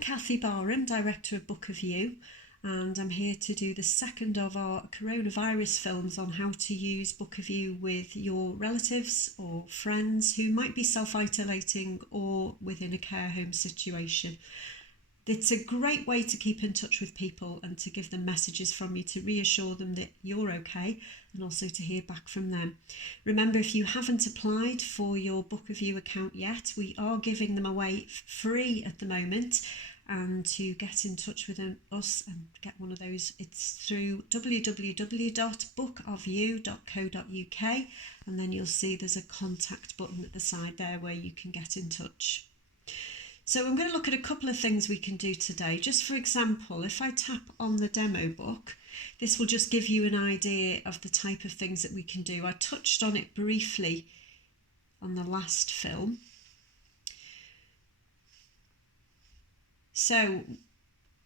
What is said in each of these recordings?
Kathy Barham, Director of Book of You, and I'm here to do the second of our coronavirus films on how to use Book of You with your relatives or friends who might be self-isolating or within a care home situation. It's a great way to keep in touch with people and to give them messages from you to reassure them that you're okay and also to hear back from them. Remember, if you haven't applied for your Book of You account yet, we are giving them away free at the moment. And to get in touch with us and get one of those, it's through www.bookofyou.co.uk, and then you'll see there's a contact button at the side there where you can get in touch. So I'm going to look at a couple of things we can do today. Just for example, if I tap on the demo book, this will just give you an idea of the type of things that we can do. I touched on it briefly on the last film. So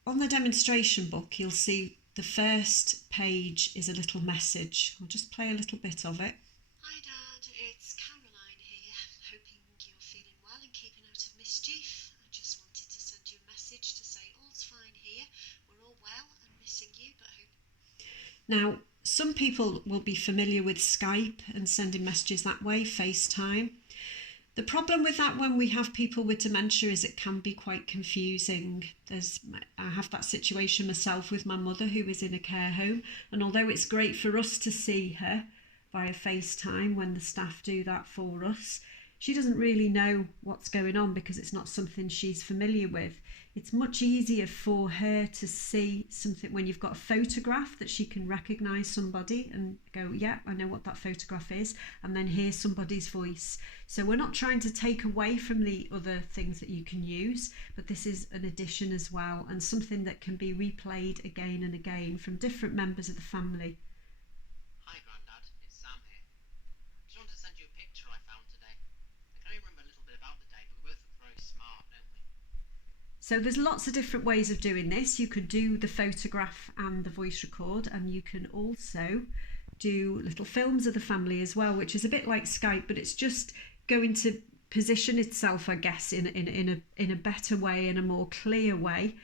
on the demonstration book, you'll see the first page is a little message. I'll just play a little bit of it. Hi Dad, it's Caroline here. Hoping you're feeling well and keeping out of mischief. I just wanted to send you a message to say all's fine here. We're all well and missing you, but hope... Now, some people will be familiar with Skype and sending messages that way, FaceTime. The problem with that when we have people with dementia is it can be quite confusing. I have that situation myself with my mother who is in a care home, and although it's great for us to see her via FaceTime when the staff do that for us, she doesn't really know what's going on because it's not something she's familiar with. It's much easier for her to see something when you've got a photograph that she can recognise somebody and go, yeah, I know what that photograph is, and then hear somebody's voice. So we're not trying to take away from the other things that you can use, but this is an addition as well, and something that can be replayed again and again from different members of the family. Hi Grandad, it's Sam here. I just wanted to send you a picture I found today. I can only remember a little bit about the day, but we both look very smart, don't we? So there's lots of different ways of doing this. You could do the photograph and the voice record, and you can also do little films of the family as well, which is a bit like Skype, but it's just going to position itself, I guess, in a better way, in a more clear way.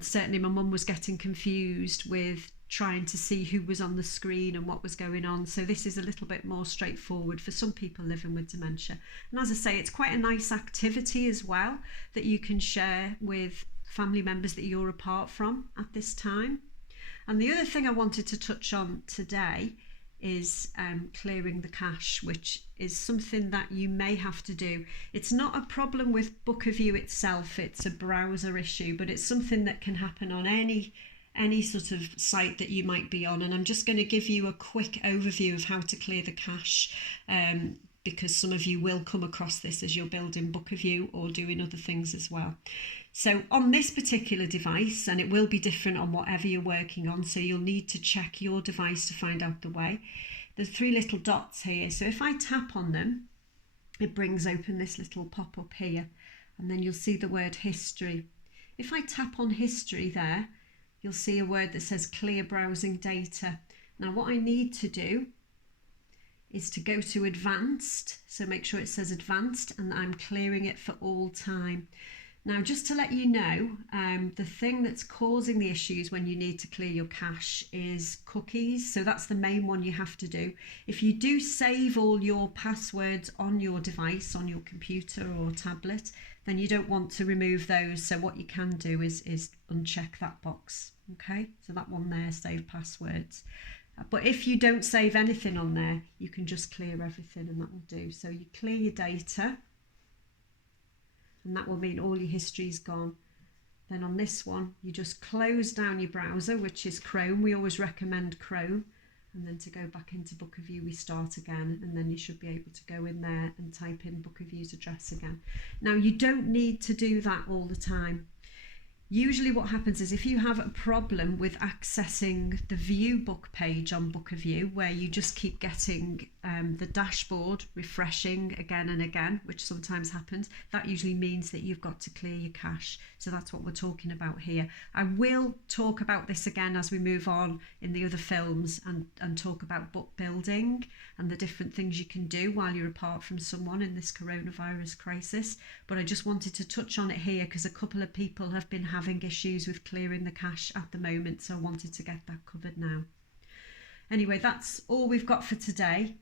Certainly my mum was getting confused with trying to see who was on the screen and what was going on. So this is a little bit more straightforward for some people living with dementia. And as I say, it's quite a nice activity as well that you can share with family members that you're apart from at this time. And the other thing I wanted to touch on today is clearing the cache, which is something that you may have to do. It's not a problem with Book of You itself, it's a browser issue, but it's something that can happen on any sort of site that you might be on. And I'm just going to give you a quick overview of how to clear the cache, because some of you will come across this as you're building Book of You or doing other things as well. So on this particular device, and it will be different on whatever you're working on, so you'll need to check your device to find out the way. There's 3 little dots here, so if I tap on them, it brings open this little pop-up here, and then you'll see the word history. If I tap on history there, you'll see a word that says clear browsing data. Now what I need to do is to go to advanced, so make sure it says advanced, and I'm clearing it for all time. Now just to let you know, the thing that's causing the issues when you need to clear your cache is cookies, so that's the main one you have to do. If you do save all your passwords on your device, on your computer or tablet, then you don't want to remove those, so what you can do is uncheck that box. Okay, so that one there, save passwords. But if you don't save anything on there, you can just clear everything and that will do. So you clear your data, and that will mean all your history is gone. Then on this one, you just close down your browser, which is Chrome. We always recommend Chrome. And then to go back into Book of You, we start again, and then you should be able to go in there and type in Book of You's address again. Now, you don't need to do that all the time. Usually what happens is if you have a problem with accessing the view book page on Bookaview, where you just keep getting the dashboard refreshing again and again, which sometimes happens, that usually means that you've got to clear your cache. So that's what we're talking about here. I will talk about this again as we move on in the other films and talk about book building and the different things you can do while you're apart from someone in this coronavirus crisis. But I just wanted to touch on it here because a couple of people have been having issues with clearing the cache at the moment, so I wanted to get that covered now. Anyway, that's all we've got for today.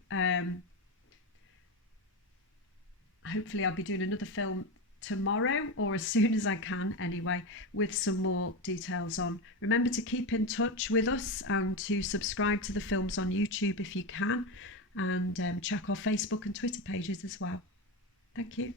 Hopefully I'll be doing another film tomorrow, or as soon as I can anyway, with some more details on. Remember to keep in touch with us and to subscribe to the films on YouTube if you can, and check our Facebook and Twitter pages as well. Thank you.